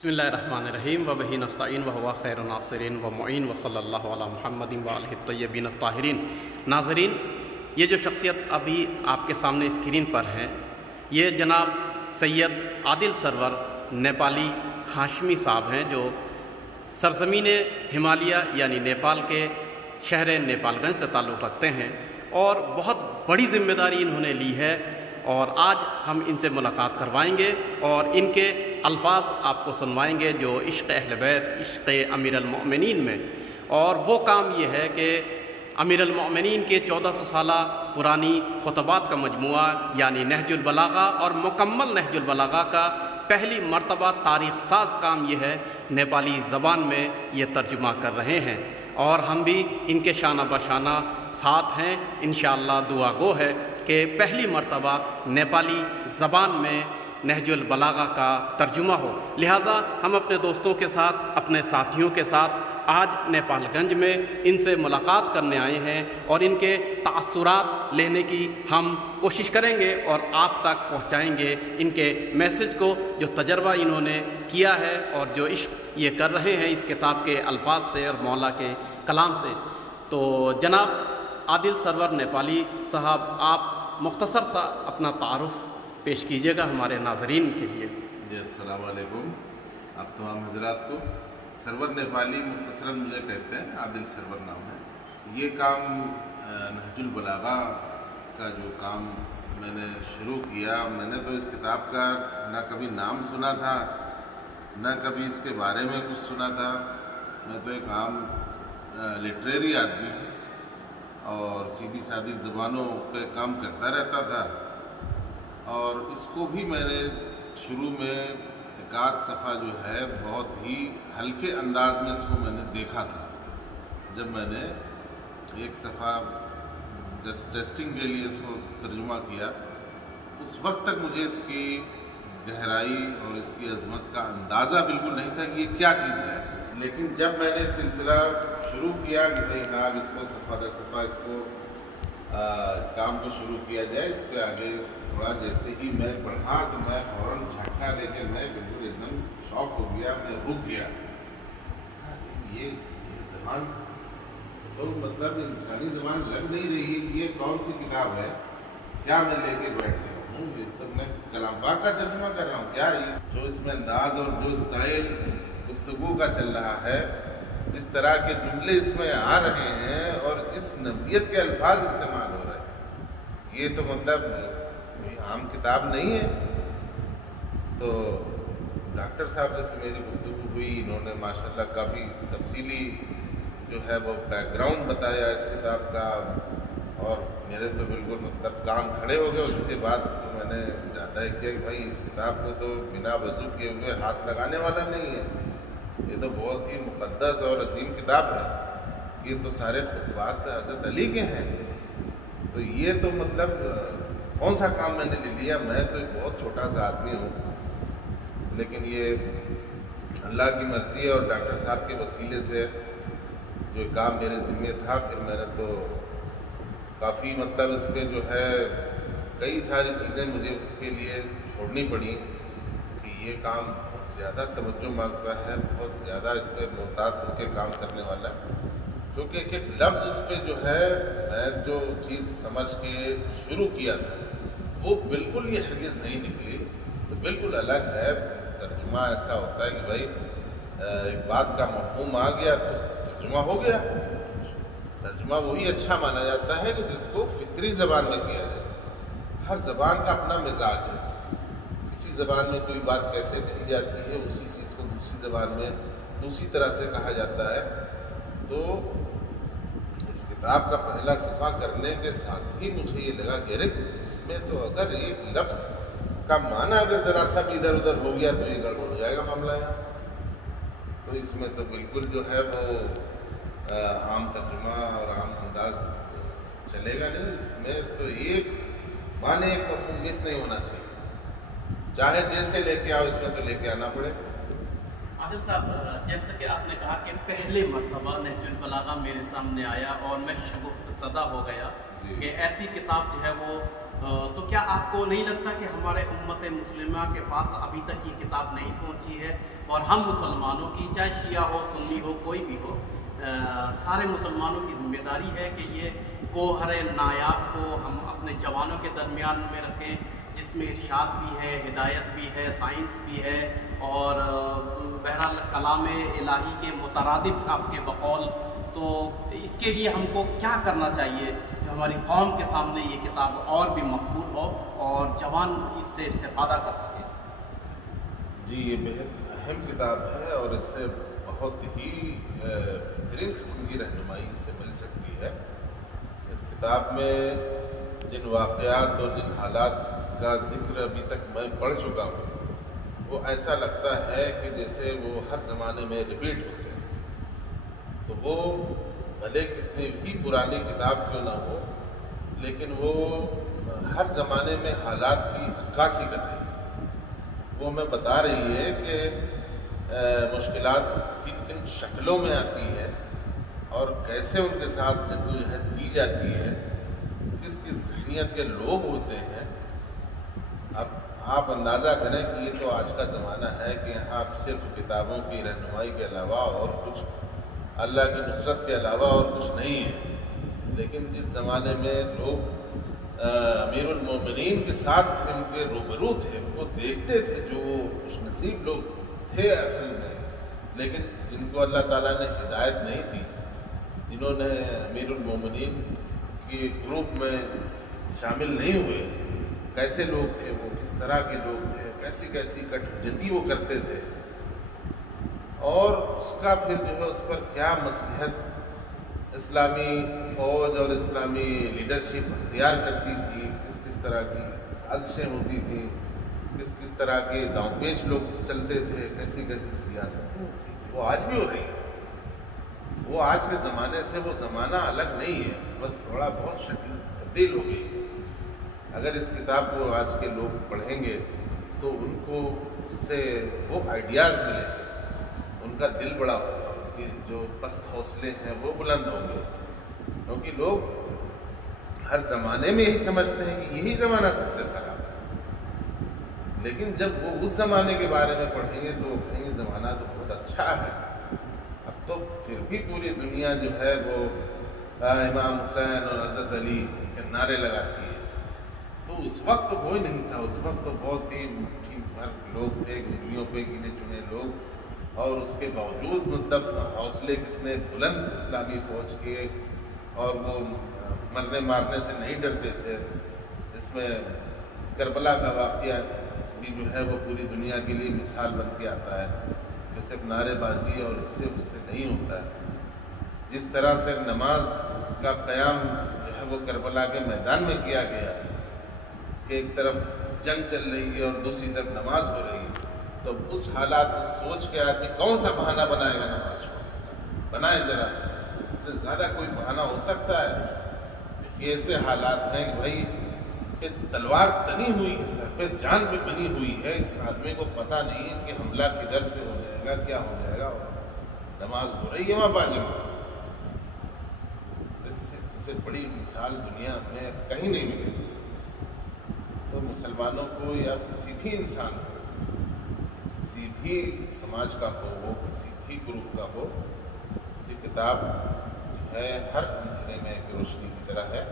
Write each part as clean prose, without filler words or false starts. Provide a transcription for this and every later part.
बिस्मिल्लाहिर्रहमानिर्रहीम व बिही नस्तईन व हुवा खैरुन नासिरीन व मुईन व सल्लल्लाहु अला मुहम्मदिन व आलिहि तय्यबीन अत्ताहिरीन। नाज़रीन, ये जो शख्सियत अभी आपके सामने स्क्रीन पर है, ये जनाब सैयद आदिल सरवर नेपाली हाशमी साहब हैं, जो सरज़मीन हिमालय यानी नेपाल के शहर नेपालगंज से ताल्लुक़ रखते हैं और बहुत बड़ी ज़िम्मेदारी इन्होंने ली है। और आज हम इनसे मुलाकात करवाएंगे और इनके अल्फाज आपको सुनवाएंगे जो इश्क़ अहल बैत, इश्क़ अमीर अल-मोमिनीन में। और वो काम ये है कि अमीर अल-मोमिनीन के 1400 साला पुरानी खुतबात का मजमुआ यानी नहजुल बलागा और मुकम्मल नहजुल बलागा का पहली मर्तबा तारीख़ साज काम ये है, नेपाली ज़बान में ये तर्जुमा कर रहे हैं और हम भी इनके शाना बशाना साथ हैं। इंशाअल्लाह दुआ गो है कि पहली मर्तबा नेपाली ज़बान में नहजुल बलागा का तर्जुमा हो। लिहाजा हम अपने दोस्तों के साथ, अपने साथियों के साथ आज नेपालगंज में इनसे मुलाकात करने आए हैं और इनके तासुरात लेने की हम कोशिश करेंगे और आप तक पहुंचाएंगे इनके मैसेज को, जो तजर्बा इन्होंने किया है और जो इश्क़ ये कर रहे हैं इस किताब के अल्फाज से और मौला के कलाम से। तो जनाब आदिल सरवर नेपाली साहब, आप मुख्तसर सा अपना तारुफ़ पेश कीजिएगा हमारे नाज़रीन के लिए। जी, अस्सलाम वालेकुम आप तमाम हज़रात को। सरवर नेपाली मुख्तसरन मुझे कहते हैं, आदिल सरवर नाम है। ये काम नहजुल बलागा का जो काम मैंने शुरू किया, मैंने तो इस किताब का ना कभी नाम सुना था, ना कभी इसके बारे में कुछ सुना था। मैं तो एक आम लिटरेरी आदमी और सीधी सादी ज़बानों पे काम करता रहता था। और इसको भी मैंने शुरू में एक आध सफ़ा जो है बहुत ही हल्के अंदाज में इसको मैंने देखा था। जब मैंने एक सफ़ा जस्ट टेस्टिंग के लिए इसको तर्जुमा किया, उस वक्त तक मुझे इसकी गहराई और इसकी अज़मत का अंदाज़ा बिल्कुल नहीं था कि ये क्या चीज़ है। लेकिन जब मैंने सिलसिला शुरू किया कि भाई हाँ, इसको सफ़ा दर सफ़ा इसको इस काम को शुरू किया जाए, इस पर आगे थोड़ा जैसे ही मैं बढ़ा तो मैं फ़ौरन झटका लेकर मैं बिल्कुल एकदम शॉक हो गया, मैं रुक गया। ये ज़बान तो मतलब इंसानी ज़बान लग नहीं रही है, ये कौन सी किताब है, क्या मैं लेके बैठ गया हूँ? ये तो मैं कलाम पाक का तर्जुमा कर रहा हूँ क्या? ये जो इसमें अंदाज़ और जो स्टाइल गुफ्तगू का चल रहा है, जिस तरह के जुमले इसमें आ रहे हैं और जिस नबियत के अल्फाज इस्तेमाल हो रहे हैं, ये तो मतलब आम किताब नहीं है। तो डॉक्टर साहब से तो मेरी गुफ्तगू हुई, इन्होंने माशाल्लाह काफ़ी तफसीली जो है वो बैकग्राउंड बताया इस किताब का और मेरे तो बिल्कुल मतलब काम खड़े हो गए। उसके बाद तो मैंने जाता है कि भाई इस किताब को तो बिना वज़ू किए हुए हाथ लगाने वाला नहीं है, ये तो बहुत ही मुक़द्दस और अजीम किताब है। ये तो सारे खुतबात हज़रत अली के हैं। तो ये तो मतलब कौन सा काम मैंने ले लिया? मैं तो एक बहुत छोटा सा आदमी हूँ, लेकिन ये अल्लाह की मर्ज़ी और डॉक्टर साहब के वसीले से जो काम मेरे ज़िम्मे था, फिर मैंने तो काफ़ी मतलब इस पर जो है कई सारी चीज़ें मुझे उसके लिए छोड़नी पड़ी कि ये काम बहुत ज़्यादा तवज्जो मांगता है, बहुत ज़्यादा इस पर मोहतात होकर काम करने वाला है। क्योंकि एक एक लफ्ज़ उस पर जो है मैं जो चीज़ समझ के शुरू किया था वो बिल्कुल ये हरगिज़ नहीं निकली। तो बिल्कुल अलग है। तर्जुमा ऐसा होता है कि भाई एक बात का मफ़हूम आ गया तो तर्जुमा हो गया। तर्जुमा वही अच्छा माना जाता है कि जिसको फितरी ज़बान में किया जाए। हर ज़बान का अपना मिजाज है। किसी ज़बान में कोई बात कैसे कही जाती है, उसी चीज़ को दूसरी ज़बान में दूसरी तरह से कहा जाता है। तो इस किताब का पहला सफ़ा करने के साथ ही मुझे ये लगा कि अरे इसमें तो अगर एक लफ्ज़ का माना अगर ज़रा सा भी इधर उधर हो गया तो ये गड़बड़ हो जाएगा मामला यहाँ। तो इसमें तो बिल्कुल जो है वो आम तर्जुमा और आम अंदाज चलेगा नहीं। इसमें तो एक माने एक मफ़हूम मिस नहीं होना चाहिए, चाहे जैसे लेके आओ इसमें तो लेके आना पड़े। आदिल साहब, जैसे कि आपने कहा कि पहले मर्तबा नहजुल बलागा मेरे सामने आया और मैं शगुफ्त ज़दा हो गया कि ऐसी किताब जो है वो تو کیا آپ کو نہیں لگتا کہ ہمارے امت مسلمہ کے پاس ابھی تک یہ کتاب نہیں پہنچی ہے، اور ہم مسلمانوں کی، چاہے شیعہ ہو سنی ہو کوئی بھی ہو، سارے مسلمانوں کی ذمہ داری ہے کہ یہ گوہر نایاب کو ہم اپنے جوانوں کے درمیان میں رکھیں، جس میں ارشاد بھی ہے، ہدایت بھی ہے، سائنس بھی ہے، اور بہرحال کلام الہی کے مترادف آپ کے بقول. تو اس کے لیے ہم کو کیا کرنا چاہیے جو ہماری قوم کے سامنے یہ کتاب اور بھی مقبول ہو اور جوان اس سے استفادہ کر سکیں؟ جی، یہ بہت اہم کتاب ہے اور اس سے بہت ہی بہترین قسم کی رہنمائی اس سے مل سکتی ہے. اس کتاب میں جن واقعات اور جن حالات کا ذکر ابھی تک میں پڑھ چکا ہوں، وہ ایسا لگتا ہے کہ جیسے وہ ہر زمانے میں ریپیٹ ہوتے ہیں. تو وہ بھلے کتنی بھی پرانی کتاب کیوں نہ ہو، لیکن وہ ہر زمانے میں حالات کی عکاسی کر رہی ہے. وہ ہمیں بتا رہی ہے کہ مشکلات کن کن شکلوں میں آتی ہے اور کیسے ان کے ساتھ جدوجہد کی جاتی ہے، کس کس ذہنیت کے لوگ ہوتے ہیں. اب آپ اندازہ کریں کہ یہ تو آج کا زمانہ ہے کہ یہاں صرف کتابوں کی رہنمائی کے علاوہ اور کچھ، اللہ کی نصرت کے علاوہ اور کچھ نہیں ہے. لیکن جس زمانے میں لوگ امیر المومنین کے ساتھ ان کے روبرو تھے، وہ دیکھتے تھے، جو خوش نصیب لوگ تھے اصل میں، لیکن جن کو اللہ تعالیٰ نے ہدایت نہیں دی، جنہوں نے امیر المومنین کے گروپ میں شامل نہیں ہوئے، کیسے لوگ تھے وہ، کس طرح کے لوگ تھے، کیسی کیسی کٹ جدی وہ کرتے تھے، اور اس کا پھر جو ہے اس پر کیا مصلحت اسلامی فوج اور اسلامی لیڈرشپ اختیار کرتی تھی، کس کس طرح کی سازشیں ہوتی تھیں، کس کس طرح کے داؤں پیچ لوگ چلتے تھے، کیسی کیسی سیاستیں ہوتی تھیں، وہ آج بھی ہو رہی ہے. وہ آج کے زمانے سے وہ زمانہ الگ نہیں ہے، بس تھوڑا بہت شکل تبدیل ہو گئی ہے. اگر اس کتاب کو آج کے لوگ پڑھیں گے تو ان کو اس سے وہ آئیڈیاز ملیں گے، ان کا دل بڑا ہوگا، ان کے جو پست حوصلے ہیں وہ بلند ہوں گے اس سے. کیونکہ لوگ ہر زمانے میں یہی سمجھتے ہیں کہ یہی زمانہ سب سے خراب ہے، لیکن جب وہ اس زمانے کے بارے میں پڑھیں گے تو کہیں گے زمانہ تو بہت اچھا ہے. اب تو پھر بھی پوری دنیا جو ہے وہ امام حسین اور حضرت علی کے نعرے لگاتی ہے. تو اس وقت تو کوئی نہیں تھا، اس وقت تو بہت ہی مٹھی بھر لوگ تھے، انگلیوں پہ گنے چنے لوگ، اور اس کے باوجود مدف حوصلے کتنے بلند اسلامی فوج کے، اور وہ مرنے مارنے سے نہیں ڈرتے تھے. اس میں کربلا کا واقعہ بھی جو ہے وہ پوری دنیا کے لیے مثال بن کے آتا ہے کہ صرف نعرے بازی اور اس سے نہیں ہوتا ہے. جس طرح سے نماز کا قیام جو ہے وہ کربلا کے میدان میں کیا گیا کہ ایک طرف جنگ چل رہی ہے اور دوسری طرف نماز ہو رہی ہے، تو اس حالات کو سوچ کے آدمی کون سا بہانہ بنائے گا نماز چھوڑنے؟ بنائے ذرا، اس سے زیادہ کوئی بہانہ ہو سکتا ہے؟ یہ ایسے حالات ہیں کہ بھائی کہ تلوار تنی ہوئی ہے، سر پہ جان پہ بنی ہوئی ہے، اس آدمی کو پتہ نہیں ہے کہ حملہ کدھر سے ہو جائے گا، کیا ہو جائے گا. نماز ہو رہی ہے وہاں باجی میں. اس سے بڑی مثال دنیا میں کہیں نہیں ملے گی. تو مسلمانوں کو یا کسی بھی انسان کو، کسی بھی سماج کا ہو، وہ کسی بھی گروپ کا ہو، یہ کتاب ہے ہر اندھیرے میں ایک روشنی کی طرح ہے.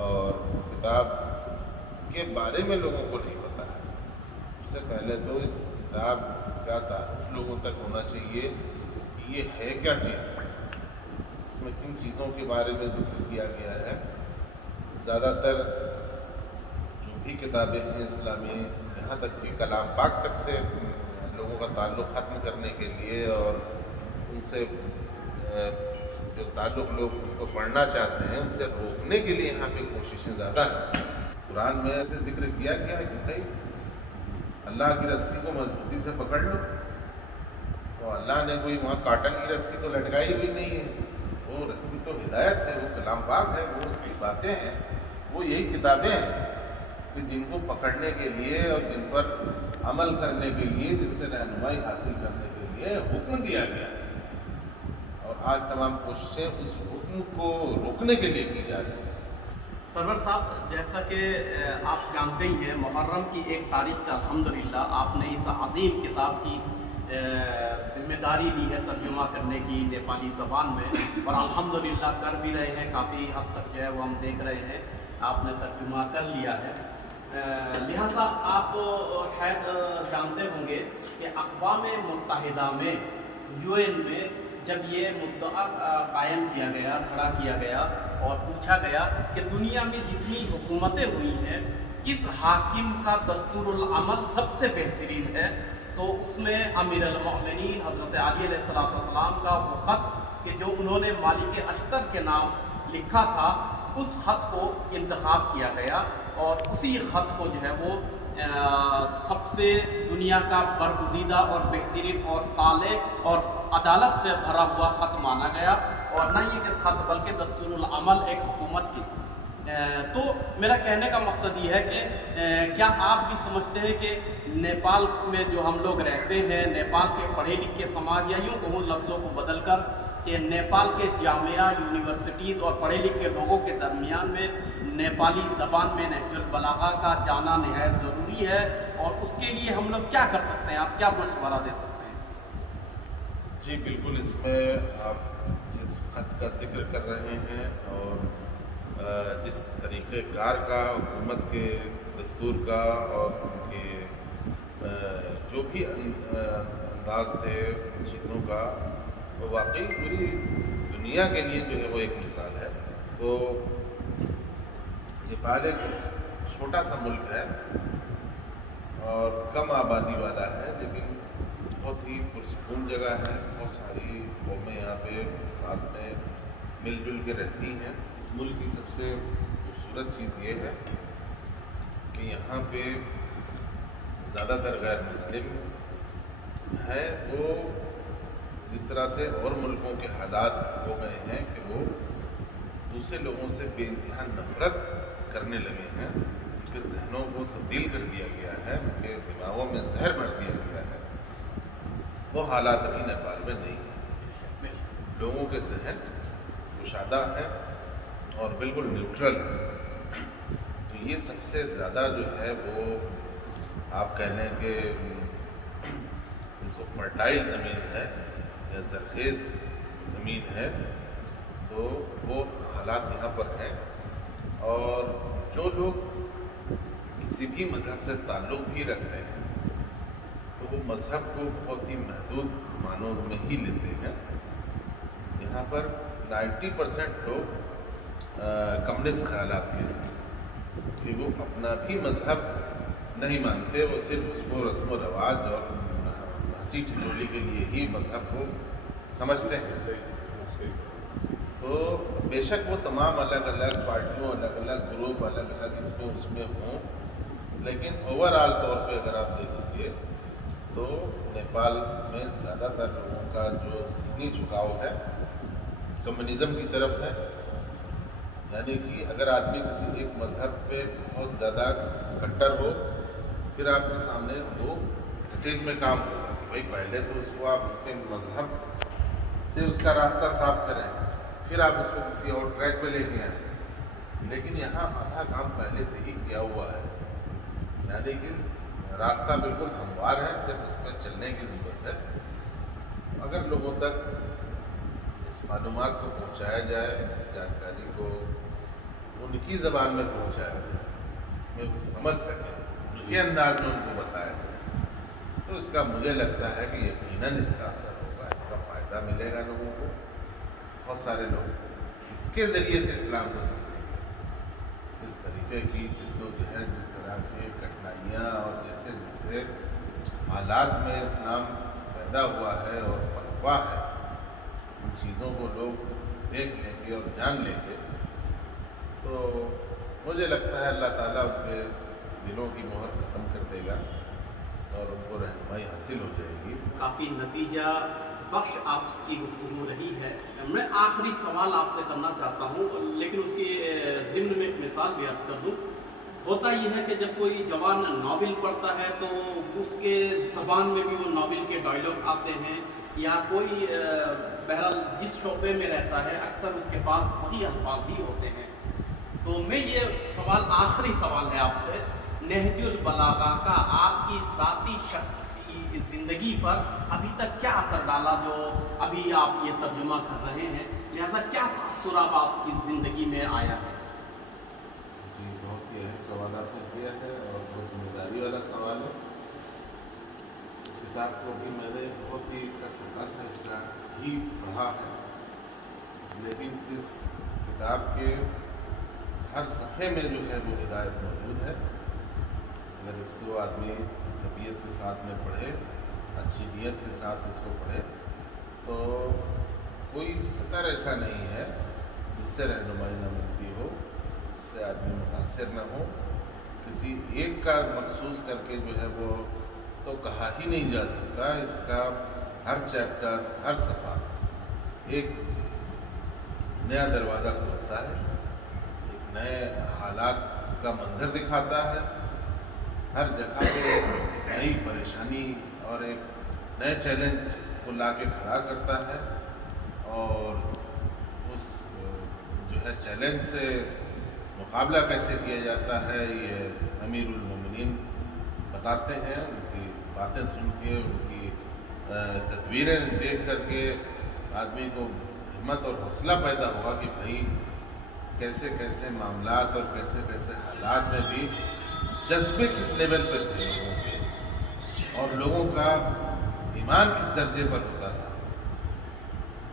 اور اس کتاب کے بارے میں لوگوں کو نہیں پتہ ہے. سب سے پہلے تو اس کتاب کا تعارف لوگوں تک ہونا چاہیے کہ یہ ہے کیا چیز، اس میں کن چیزوں کے بارے میں ذکر کیا گیا ہے. زیادہ تر جو بھی کتابیں ہیں اسلامی، یہاں تک کہ کلام پاک تک سے لوگوں کا تعلق ختم کرنے کے لیے اور ان سے جو تعلق لوگ اس کو پڑھنا چاہتے ہیں ان سے روکنے کے لیے یہاں پہ کوششیں زیادہ ہیں. قرآن میں ایسے ذکر کیا گیا ہے کہ بھائی اللہ کی رسی کو مضبوطی سے پکڑ لو. تو اللہ نے کوئی وہاں کاٹن کی رسی تو لٹکائی ہوئی نہیں ہے. وہ رسی تو ہدایت ہے، وہ کلام پاک ہے، وہ اس کی باتیں ہیں، وہ یہی کتابیں ہیں کہ جن کو پکڑنے کے لیے اور جن پر عمل کرنے کے لیے، جن سے رہنمائی حاصل کرنے کے لیے حکم دیا گیا ہے. اور آج تمام کوششیں اس حکم کو روکنے کے لیے کی جا رہی ہیں. सरवर साहब, जैसा कि आप जानते ही हैं, मुहर्रम की 1 तारीख से अल्हम्दुलिल्लाह आपने इस अज़ीम किताब की ज़िम्मेदारी ली है तर्जुमा करने की नेपाली ज़बान में, और अल्हम्दुलिल्लाह कर भी रहे हैं। काफ़ी हद तक जो है वो हम देख रहे हैं आपने तर्जुमा कर लिया है। लिहाजा आप शायद जानते होंगे कि अक़वाम मुत्तहिदा में, UN में, जब ये मुद्दा कायम किया गया, खड़ा किया गया और पूछा गया कि दुनिया में जितनी हुकूमतें हुई हैं, किस हाकिम का दस्तूरुल अमल सबसे बेहतरीन है, तो उसमें अमीरुल मोमिनीन हज़रत अली अलैहिस्सलाम का वो ख़त कि जो उन्होंने मालिक अश्तर के नाम लिखा था, उस ख़त को इंतख़ाब किया गया और उसी ख़त को जो है वो सबसे दुनिया का बरगुज़ीदा और बेहतरीन और सालेह और अदालत से भरा हुआ ख़त माना गया, और न ये ख़त बल्कि दस्तूरुल अमल एक हुकूमत की। तो मेरा कहने का मकसद ये है कि क्या आप भी समझते हैं कि नेपाल में जो हम लोग रहते हैं, नेपाल के पढ़े लिखे समाज, या यूँ कहूँ लफ्ज़ों को बदल कर कि नेपाल के जामिया, यूनिवर्सिटीज़ और पढ़े लिखे लोगों के दरमियान में नेपाली ज़बान में नहजुल बलागा का जाना नहायत ज़रूरी है, और उसके लिए हम लोग क्या कर सकते हैं? आप क्या मशवरा दे सकते हैं? जी बिल्कुल, इसमें आप जिस ख़त का जिक्र कर रहे हैं और जिस तरीक़ेकार का हुकूमत के दस्तूर का और उनके जो भी अंदाज थे चीज़ों का, वो वाकई पूरी दुनिया के लिए जो है वो एक मिसाल है। तो नेपाल एक छोटा सा मुल्क है और कम आबादी वाला है, लेकिन बहुत ही पुरसकून जगह है। बहुत सारी कौमें यहाँ पे साथ में मिलजुल के रहती हैं। इस मुल्क की सबसे खूबसूरत चीज़ ये है कि यहाँ पे ज़्यादातर गैर मुस्लिम है। वो जिस तरह से और मुल्कों के हालात हो गए हैं कि वो दूसरे लोगों से बेइंतहा नफ़रत करने लगे हैं, उनके जहनों को तब्दील कर दिया गया है, उनके दिमागों में जहर भर दिया गया है, वो हालात अभी नेपाल में नहीं है। लोगों के जहन कुशादा है और बिल्कुल न्यूट्रल है। तो ये सबसे ज़्यादा जो है वो आप कह लें कि इसको फर्टाइल ज़मीन है या ज़रखेज़ ज़मीन है, तो वो हालात यहाँ पर हैं। और जो लोग किसी भी मज़हब से ताल्लुक़ भी रखते हैं तो वो मज़हब को बहुत ही महदूद मानों में ही लेते हैं। यहाँ पर 90% लोग कम्युनिस्ट ख़यालात के हैं कि वो अपना भी मज़हब नहीं मानते, वो सिर्फ उसको रस्म व रवाज और हंसी ठिठोली के लिए ही मज़हब को समझते हैं। तो बेशक वो तमाम अलग अलग पार्टियों, अलग अलग ग्रुप, अलग अलग इसमें उसमें हों, लेकिन ओवरऑल तौर पे अगर आप देखेंगे तो नेपाल में ज़्यादातर लोगों का जो ज़हनी झुकाव है कम्युनिज़म की तरफ है। यानी कि अगर आदमी किसी एक मज़हब पे बहुत ज़्यादा कट्टर हो, फिर आपके सामने दो स्टेज में काम होगा कि भाई पहले तो उसको आप उसके मज़हब से उसका रास्ता साफ करें, फिर आप उसको किसी और ट्रैक पे लेके आएँ। लेकिन यहाँ आधा काम पहले से ही किया हुआ है, यानी कि रास्ता बिल्कुल हमवार है, सिर्फ उस पर चलने की ज़रूरत है। अगर लोगों तक इस मालूमात को पहुँचाया जाए, इस जानकारी को उनकी ज़बान में पहुँचाया जाए, इसमें वो समझ सकें, उनके अंदाज में उनको बताया जाए, तो इसका मुझे लगता है कि यकीनन इसका असर होगा, इसका फ़ायदा मिलेगा लोगों को। बहुत सारे लोग इसके ज़रिए से इस्लाम को समझेंगे। इस तरीके की जद्दोजहद, जिस तरह की कठिनाइयाँ और जैसे जैसे हालात में इस्लाम पैदा हुआ है और पनपा है, उन चीज़ों को लोग देख लेंगे और जान लेंगे, तो मुझे लगता है अल्लाह ताला उनके दिलों की मोहर ख़त्म कर देगा और उनको रहनुमाई हासिल हो जाएगी। काफ़ी नतीजा बख्श आपकी गुफ्तगू रही है। मैं आखिरी सवाल आपसे करना चाहता हूँ, लेकिन उसके ज़िम्न में एक मिसाल भी अर्ज़ कर दूँ। होता यह है कि जब कोई जवान नावल पढ़ता है तो उसके ज़बान में भी वो नावल के डायलॉग आते हैं, या कोई बहरहाल जिस शोबे में रहता है अक्सर उसके पास वही अल्फाज ही होते हैं। تو میں یہ سوال آخری سوال ہے آپ سے، نہج البلاغہ کا آپ کی ذاتی شخصی زندگی پر ابھی تک کیا اثر ڈالا جو ابھی آپ یہ ترجمہ کر رہے ہیں، لہذا کیا تاثر اب آپ کی زندگی میں آیا ہے؟ جی بہت ہی اہم سوال آپ نے کیا ہے اور بہت ذمہ داری والا سوال ہے۔ اس کتاب کو بھی میں نے بہت ہی اس کا چھوٹا سا حصہ ہی پڑھا ہے، لیکن اس کتاب کے ہر صفحے میں جو ہے وہ ہدایت موجود ہے۔ اگر اس کو آدمی طبیعت کے ساتھ میں پڑھے، اچھی نیت کے ساتھ اس کو پڑھے، تو کوئی سطر ایسا نہیں ہے جس سے رہنمائی نہ ملتی ہو، جس سے آدمی متاثر نہ ہو۔ کسی ایک کا مخصوص کر کے جو ہے وہ تو کہا ہی نہیں جا سکتا۔ اس کا ہر چیپٹر، ہر صفحہ ایک نیا دروازہ کھولتا ہے، ایک نئے حالات کا منظر دکھاتا ہے، ہر جگہ پہ ایک نئی پریشانی اور ایک نئے چیلنج کو لا کے کھڑا کرتا ہے، اور اس جو ہے چیلنج سے مقابلہ کیسے کیا جاتا ہے یہ امیر المومنین بتاتے ہیں۔ ان کی باتیں سن کے، ان کی تدبیریں دیکھ کر کے آدمی کو ہمت اور حوصلہ پیدا ہوا کہ بھائی کیسے کیسے معاملات اور کیسے کیسے حالات میں بھی جذبے کس لیول پہ تھے لوگوں کے، اور لوگوں کا ایمان کس درجے پر ہوتا تھا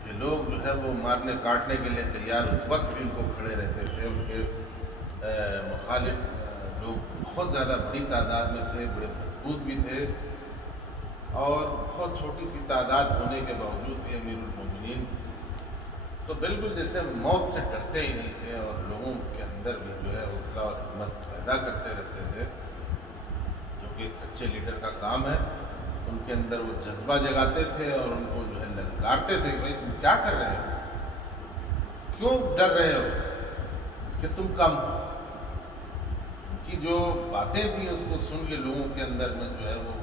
کہ لوگ جو ہے وہ مارنے کاٹنے کے لیے تیار اس وقت بھی ان کو کھڑے رہتے تھے۔ ان کے مخالف لوگ بہت زیادہ بڑی تعداد میں تھے، بڑے مضبوط بھی تھے، اور بہت چھوٹی سی تعداد ہونے کے باوجود بھی امیر المومنین تو بالکل جیسے موت سے ڈرتے ہی نہیں تھے، اور لوگوں کے اندر بھی جو ہے حوصلہ اور ہمت پیدا کرتے رہتے تھے، جو کہ ایک سچے لیڈر کا کام ہے۔ ان کے اندر وہ جذبہ جگاتے تھے اور ان کو جو ہے للکارتے تھے کہ بھائی تم کیا کر رہے ہو، کیوں ڈر رہے ہو کہ تم کم ہو۔ ان کی جو باتیں تھیں اس کو سن کے لوگوں کے اندر میں جو ہے وہ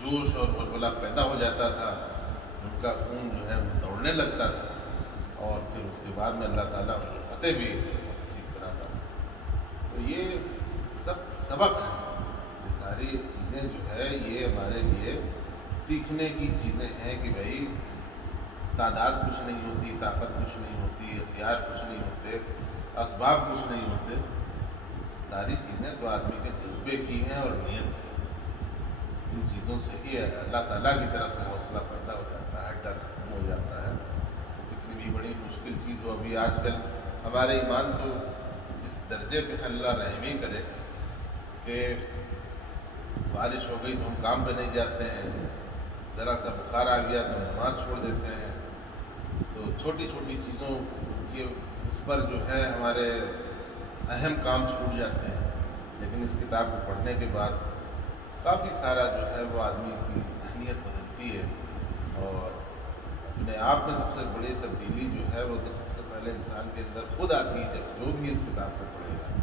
جوش اور بلبلہ پیدا ہو جاتا تھا، ان کا خون جو ہے وہ دوڑنے لگتا تھا، اور پھر اس کے بعد میں اللہ تعالیٰ فتح بھی نصیب کراتا تھا۔ تو یہ سب سبق ہے، یہ ساری چیزیں جو ہے یہ ہمارے لیے سیکھنے کی چیزیں ہیں کہ بھائی تعداد کچھ نہیں ہوتی، طاقت کچھ نہیں ہوتی، ہتھیار کچھ نہیں ہوتے، اسباب کچھ نہیں ہوتے، ساری چیزیں تو آدمی کے جذبے کی ہیں اور نیت کی۔ ان چیزوں سے ہی اللہ تعالیٰ کی طرف سے حوصلہ پیدا ہو جاتا ہے، ڈر ختم ہو جاتا ہے۔ کتنی بھی بڑی مشکل چیز ہو، ابھی آج کل ہمارے ایمان تو جس درجے پہ اللہ رحم ہی کرے کہ بارش ہو گئی تو ہم کام پہ نہیں جاتے ہیں، ذرا سا بخار آ گیا تو نماز چھوڑ دیتے ہیں، تو چھوٹی چھوٹی چیزوں کے اس پر جو ہے ہمارے اہم کام چھوٹ جاتے ہیں۔ لیکن اس کتاب کو پڑھنے کے بعد کافی سارا جو ہے وہ آدمی کی ذہنیت بدلتی ہے، اور اپنے آپ میں سب سے بڑی تبدیلی جو ہے وہ تو سب سے پہلے انسان کے اندر خود آتی ہے جب جو بھی اس کتاب کو پڑھے گا۔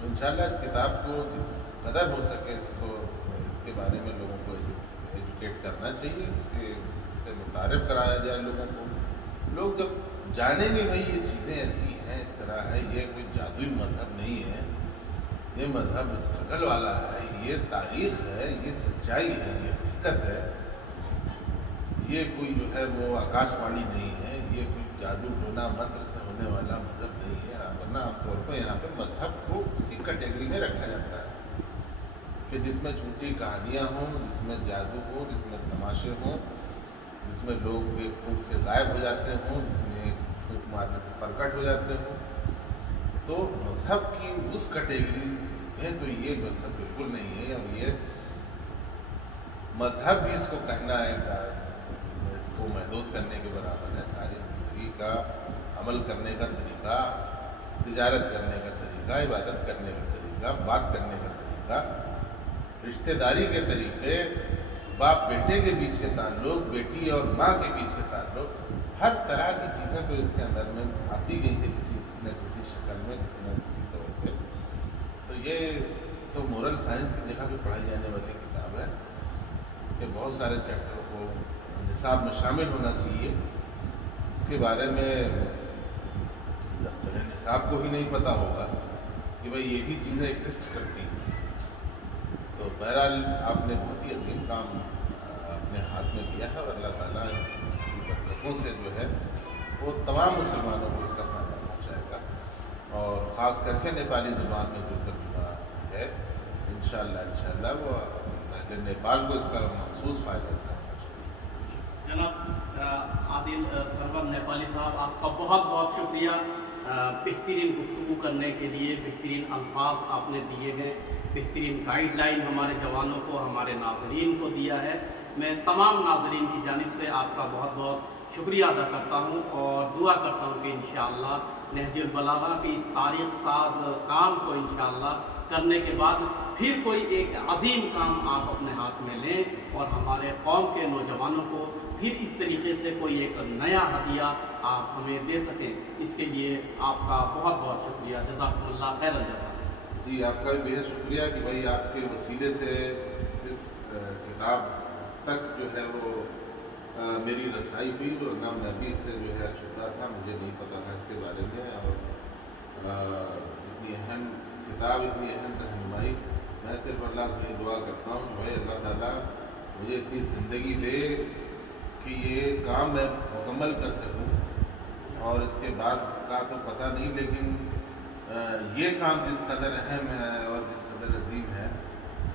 تو انشاءاللہ اس کتاب کو جس قدر ہو سکے اس کے بارے میں لوگوں کو ایجوکیٹ کرنا چاہیے، اس سے متعارف کرایا جائے لوگوں کو۔ لوگ جب جانیں گے بھائی یہ چیزیں ایسی ہیں، اس طرح ہے، یہ کوئی جادوئی مذہب نہیں ہے، یہ مذہب اسٹرگل والا ہے، یہ تاریخ ہے، یہ سچائی ہے، یہ حقیقت ہے، یہ کوئی جو ہے وہ آکاش وانی نہیں ہے، یہ کوئی جادو ٹونا منتر سے ہونے والا مذہب نہیں ہے۔ ورنہ عام طور پہ یہاں پہ مذہب کو اسی کیٹیگری میں رکھا جاتا ہے کہ جس میں جھوٹی کہانیاں ہوں، جس میں جادو ہو، جس میں تماشے ہوں، جس میں لوگ ایک پھونک سے غائب ہو جاتے ہوں، جس میں ایک پھونک مارنے سے پرکٹ ہو جاتے ہوں۔ تو مذہب کی اس کیٹیگری میں تو یہ مذہب بالکل نہیں ہے، اور یہ مذہب بھی اس کو کہنا ہے اس کو محدود کرنے کے برابر ہے۔ ساری زندگی کا عمل کرنے کا طریقہ، تجارت کرنے کا طریقہ، عبادت کرنے کا طریقہ، بات کرنے کا طریقہ، رشتہ داری کے طریقے، باپ بیٹے کے بیچ کے تعلق، بیٹی اور ماں کے بیچ کے تعلق، ہر طرح کی چیزیں تو اس کے اندر میں آتی گئی ہیں کسی نہ کسی شکل میں، کسی نہ کسی طور پہ۔ تو یہ تو مورل سائنس کی جگہ پہ پڑھائی جانے والی کتاب ہے۔ اس کے بہت سارے چیپٹر کو نصاب میں شامل ہونا چاہیے۔ اس کے بارے میں दफ्तर निसाब को ही नहीं पता होगा कि भाई ये भी चीज़ें एग्जिस्ट करती हैं। तो बहरहाल आपने बहुत ही अजीम काम अपने हाथ में लिया है और अल्लाह ताला इसकी बरकतों से जो है वो तमाम मुसलमानों को इसका फ़ायदा पहुँचाएगा और ख़ास करके नेपाली ज़ुबान में जो तर्जुमा है इंशाअल्लाह वो नेपाल को इसका मखसूस फ़ायदा इसका पहुँचेगा। जनाब आदिल सरवर नेपाली साहब, आपका बहुत बहुत शुक्रिया बेहतरीन गुफ्तगू करने के लिए। बेहतरीन अल्फाज आपने दिए हैं, बेहतरीन गाइडलाइन हमारे जवानों को, हमारे नाज़रीन को दिया है। मैं तमाम नाज़रीन की जानिब से आपका बहुत बहुत शुक्रिया अदा करता हूँ और दुआ करता हूँ कि इंशाअल्लाह नहजुल बलागा के इस तारीख़ साज काम को इंशाअल्लाह करने के बाद फिर कोई एक अजीम काम आप अपने हाथ में लें और हमारे कौम के नौजवानों को फिर इस तरीके से कोई एक नया हदिया आप हमें दे सकें। इसके लिए आपका बहुत बहुत शुक्रिया। जज़ाकुमुल्लाह खैरल जज़ा। जी, आपका भी बेहद शुक्रिया कि भाई आपके वसीले से इस किताब तक जो है वो मेरी रसाई हुई, वरना मैं भी इससे जो है छुपा था, मुझे नहीं पता था इसके बारे में। और इतनी अहम किताब, इतनी अहम रहनुमाई, मैं सिर्फ अल्लाह से दुआ करता हूँ भाई अल्लाह ताला मुझे इतनी ज़िंदगी दे कि ये काम मैं मुकम्मल कर सकूँ। और इसके बाद का तो पता नहीं, लेकिन ये काम जिस कदर अहम है और जिस कदर अजीम है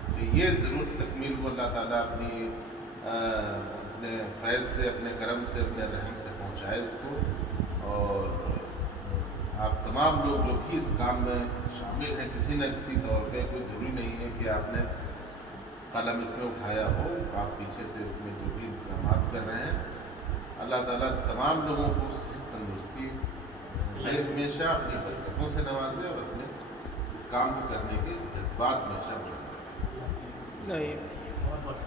कि ये ज़रूर तकमील को अल्लाह ताला अपने फैज़ से, अपने करम से, अपने रहम से पहुँचाए इसको। और आप तमाम लोग जो भी इस काम में शामिल हैं किसी न किसी तौर पे, कोई ज़रूरी नहीं है कि आपने कलम इसमें उठाया हो, आप पीछे से इसमें जो भी इंतजाम कर रहे हैं, अल्लाह ताला तमाम लोगों को सेहत तंदुरुस्ती हमेशा अपनी बरकतों से नवाजे और अपने इस काम को करने के जज्बात हमेशा बढ़ाए। बहुत बहुत